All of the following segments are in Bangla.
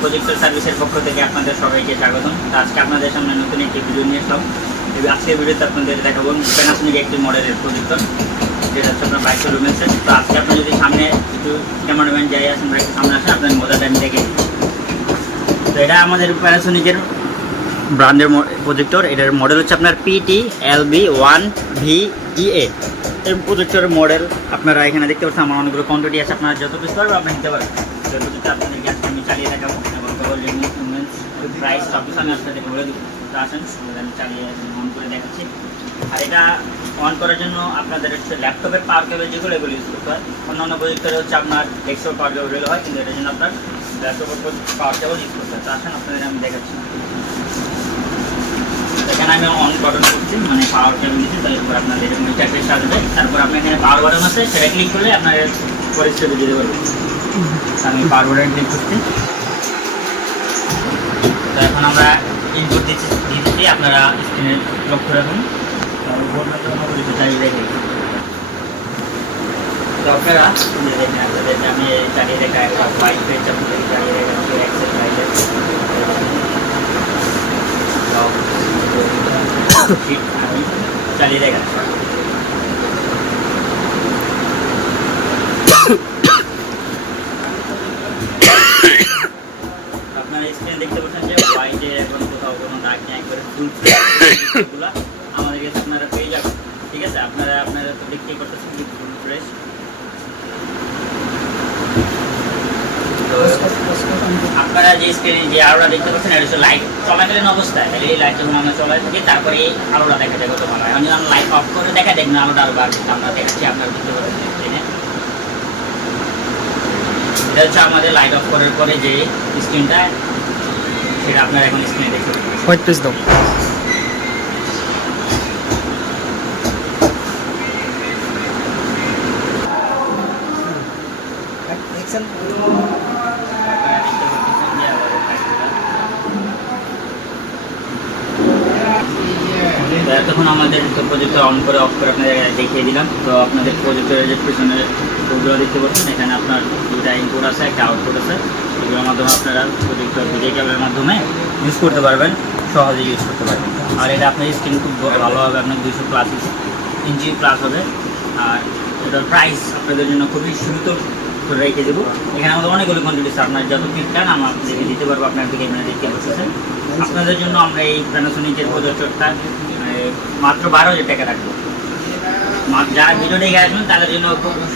প্রজেক্টর সার্ভিসের পক্ষ থেকে আপনাদের সবাইকে স্বাগতম। আজকে আপনাদের সামনে নতুন একটি ভিডিও নিয়ে আসলাম। আজকের ভিডিওতে আপনাদের দেখাবো প্যানাসোনিক একটি মডেলের প্রজেক্টর, যেটা হচ্ছে আপনার 2200 লুমেন্সের। তো আজকে আপনি যদি সামনে একটু ক্যামেরাম্যান যাই আসেন বা একটু সামনে আসেন, আপনার মজাটা আমি দেখে দিই। তো এটা আমাদের প্যানাসোনিকের ব্র্যান্ডের প্রজেক্টর। এটার মডেল হচ্ছে আপনার PT-LB1VEA। এই প্রজেক্টরের মডেল আপনারা এখানে দেখতে পাচ্ছেন। আমার অনেকগুলো কোয়ান্টিটি আছে, আপনারা যত পিস পারবেন আপনি নিতে পারবেন। তো এই প্রজেক্টর আপনাদেরকে আজকে আমি চালিয়ে দেখাবো এবং প্রাইস সব কিছু আমি আপনাদেরকে বলে দেবো। তো আসেন আমি চালিয়ে অন করে দেখাচ্ছি। আর এটা অন করার জন্য আপনাদের হচ্ছে ল্যাপটপের পাওয়ার কেবল যেগুলো এগুলো ইউজ করতে হয়। অন্যান্য প্রজেক্টরে হচ্ছে আপনার ডেস্কটপ পাওয়ার কেবল হয়, কিন্তু এটার জন্য আপনার ল্যাপটপের পাওয়ার কেবল ইউজ করতে হয়। তো আসেন আপনাদের আমি দেখাচ্ছি। এখানে আমি অন বাটন করছি, মানে পাওয়ার কেবল দিচ্ছি। তারপর আপনাদের এরকম চারটে সাজবে, তারপর আপনি এখানে পাওয়ার বাটন আছে, সেটা ক্লিক করলে আপনার পরিস্থিতি দিতে পারবেন। আমি পাওয়ার বাটন ক্লিক করছি। তো এখন আমরা ইনপুট দিচ্ছি, আপনারা স্ক্রিনে লক্ষ্য রাখুন। চালিয়ে দেখে তো আপনারা দেখেন, আপনাদের আমি চালিয়ে দেখা একটা বাইক পেয়েছি, আপনাদের চালিয়ে দেখাচ্ছি এক্সেল বাইকের আমি চালিয়ে দেখাচ্ছি। আপনারা স্ক্রিনে দেখতে পাচ্ছেন যে হোয়াইটে এখন কোথাও কোনো দাগ নেই, একবারে ফুল ফ্রেশগুলো আমাদের কাছে আপনারা পেয়ে যাবেন। ঠিক আছে, আপনারা তো দেখতেই করতেছেন কি ফুল ফ্রেশ। তো আপনারা যে স্ক্রিনে যে আলোটা দেখতে পাচ্ছেন, এটা হচ্ছে লাইট চলাকালীন অবস্থায়। তাহলে এই লাইট যখন আমরা চলাই থাকি, তারপরে এই আলোটা দেখা যায় কত ভালো হয়। এখন যদি আমরা লাইট অফ করে দেখা দেখবেন আলোটা আরো বাড়বে। আমরা দেখাচ্ছি, আপনারা বুঝতে পারবেন স্ক্রিনে। এটা হচ্ছে আমাদের লাইট অফ করার পরে যে স্ক্রিনটা, সেটা আপনারা এখন স্ক্রিনে দেখতে পাচ্ছেন। হোয়াইট পেজ দাও। তখন আমাদের প্রজেক্টর অন করে অফ করে আপনাদের দেখিয়ে দিলাম। তো আপনাদের প্রজেক্টরের যে পিছনের কোডগুলো দেখতে পাচ্ছেন, এখানে আপনার দুটা ইনপুট আছে, একটা আউটপুট আছে। এগুলোর মাধ্যমে আপনারা প্রজেক্টর ভিডিও কেবলের মাধ্যমে ইউজ করতে পারবেন, সহজে ইউজ করতে পারবেন। আর এটা আপনার স্ক্রিন খুব ভালো হবে, আপনার 200+ ইঞ্চি প্লাস হবে। আর ওটার প্রাইস আপনাদের জন্য খুবই সীমিত করে রেখে দেবো। এখানে আমাদের অনেকগুলো কোয়ান্টিটি আছে, আপনার যত পিক চান আমরা আপনাদেরকে দিতে পারবো। আপনার দিকে এখানে দেখতে পাচ্ছেন। আপনাদের জন্য আমরা এই প্যানাসোনিকের প্রজেক্টরটা মাত্র 12,000 টাকা রাখবো। যারা ভিডিও দেখে আসবেন তাদের জন্য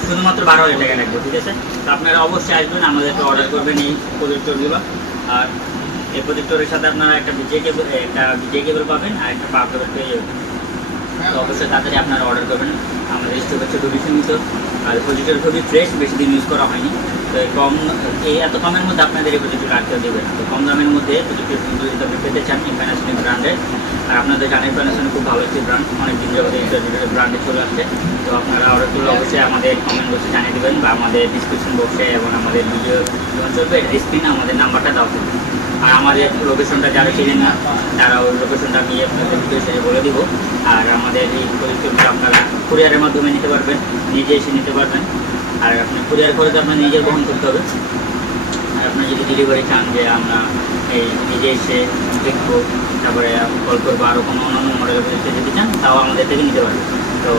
শুধুমাত্র 12,000 টাকা রাখবো। ঠিক আছে, তো আপনারা অবশ্যই আসবেন, আমাদেরকে অর্ডার করবেন এই প্রজেক্টরগুলো। আর এই প্রজেক্টরের সাথে আপনারা একটা ভিজিএ কেবল পাবেন আর একটা পাওয়ার কেবল পেয়ে যাবেন। তো অবশ্যই তাড়াতাড়ি আপনারা অর্ডার করবেন। আমাদের স্টক হচ্ছে খুবই সীমিত, আর প্রজেক্টর খুবই ফ্রেশ, বেশি দিন ইউজ করা হয়নি। তো এত কমের মধ্যে আপনাদের এই প্রজেক্টর রাখতে দেবেন। তো কম দামের মধ্যে প্রজেক্টর যদি আপনি পেতে চান এই প্যানাসোনিক ব্র্যান্ডের। আর আপনাদের জানেন প্যানাসোনিক খুব ভালো একটি ব্র্যান্ড, অনেক দিন যাবত ইন্টারনেটের ব্র্যান্ডে চলে আসছে। তো আপনারা অর্ডার করলে অবশ্যই আমাদের কমেন্ট বক্সে জানিয়ে দেবেন, বা আমাদের ডিসক্রিপশন বক্সে এবং আমাদের ভিডিও যখন চলবে স্ক্রিনে আমাদের নাম্বারটা দেওয়া হবে। আর আমাদের লোকেশনটা যারা চিনেন না, তারা ওই লোকেশনটা আমি আপনাদের ভিডিও শেষে বলে দিব। আর আমাদের এই প্রজেক্টরটা আপনারা কুরিয়ারের মাধ্যমে নিতে পারবেন, নিজে এসে নিতে পারবেন। আর আপনি কুরিয়ার করে তো আপনার নিজের বহন করতে হবে। আর আপনি যদি ডেলিভারি চান যে আমরা এই নিজে এসে দেখবো, তারপরে কল করবো, আরও কোনো অন্যান্য মডেলের প্রজেক্টর যদি চান, তাও আমাদের থেকে নিতে পারবেন। তো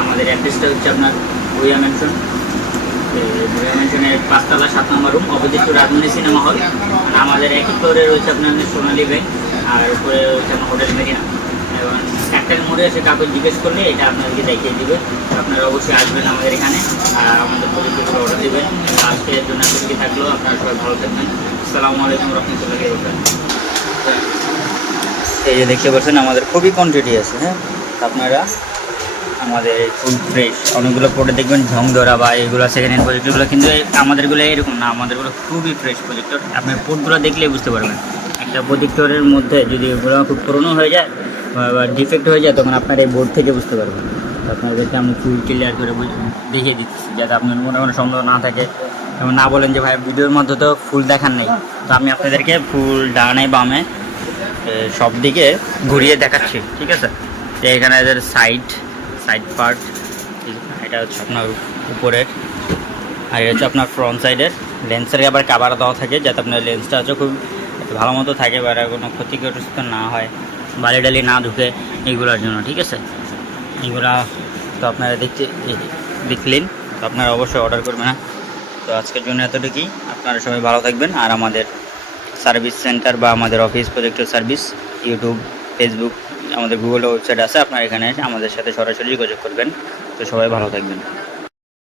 আমাদের অ্যাড্রেসটা হচ্ছে আপনার ভুইয়া ম্যানশন। ভুইয়া ম্যানশনের 5 তলা 7 number room, opposite to Rajmani cinema hall. আর আমাদের একই ফ্লোরে রয়েছে আপনার সোনালী ব্যাংক, আর উপরে রয়েছে আমার হোটেল মেরিনা। এবং একটা মোড়ে এসে কাউকে জিজ্ঞেস করলে এটা আপনাদেরকে দেখিয়ে দিবে। আপনারা অবশ্যই আসবেন আমাদের এখানে, আর আমাদের প্রজেক্টগুলো অর্ডার দেবেন। আজকের জন্য এতটুকু থাকলেও আপনারা সবাই ভালো থাকবেন। আসসালামু আলাইকুম রহমতুল্লাহি ওয়া বারাকাতুহু। এই যে দেখতে পাচ্ছেন আমাদের খুবই কোয়ান্টিটি আছে। হ্যাঁ, আপনারা আমাদের ফুল ফ্রেশ অনেকগুলো প্রোডাক্ট দেখবেন ঝং ধরা বা এগুলো সেকেন্ড হ্যান্ড প্রজেক্টরগুলো, কিন্তু আমাদেরগুলো এরকম না, আমাদেরগুলো খুবই ফ্রেশ প্রজেক্টর। আপনি পোর্টগুলো দেখলেই বুঝতে পারবেন। একটা প্রজেক্টরের মধ্যে যদি এগুলো খুব পুরনো হয়ে যায় বা ডিফেক্ট হয়ে যায়, তখন আপনার এই বোর্ড থেকে বুঝতে পারবেন। আপনাদেরকে আমি ফুল ক্লিয়ার করে দেখিয়ে দিচ্ছি, যাতে আপনার মনে কোনো সন্দেহ না থাকে এবং না বলেন যে ভাই ভিডিওর মধ্যে তো ফুল দেখার নেই। তো আমি আপনাদেরকে ফুল ডানে বামে সব দিকে ঘুরিয়ে দেখাচ্ছি। ঠিক আছে, তো এখানে এদের সাইড পার্ট, এটা হচ্ছে আপনার উপরের, আর এটা হচ্ছে আপনার ফ্রন্ট সাইডের। লেন্সের আবার কাভার দেওয়া থাকে, যাতে আপনার লেন্সটা হচ্ছে খুব ভালো মতো থাকে বা কোনো ক্ষতিগ্রস্ত না হয়, বালি ডালি না ঢুকে, এইগুলোর জন্য। ঠিক আছে, এইগুলা তো আপনারা দেখলেন, তো আপনারা অবশ্যই অর্ডার করবেন। না তো আজকের জন্য এতটুকুই। আপনারা সবাই ভালো থাকবেন। আর আমাদের সার্ভিস সেন্টার বা আমাদের office projector service YouTube, Facebook, আমাদের গুগল ওয়েবসাইট আছে, আপনারা এখানে এসে আমাদের সাথে সরাসরি যোগাযোগ করবেন। তো সবাই ভালো থাকবেন।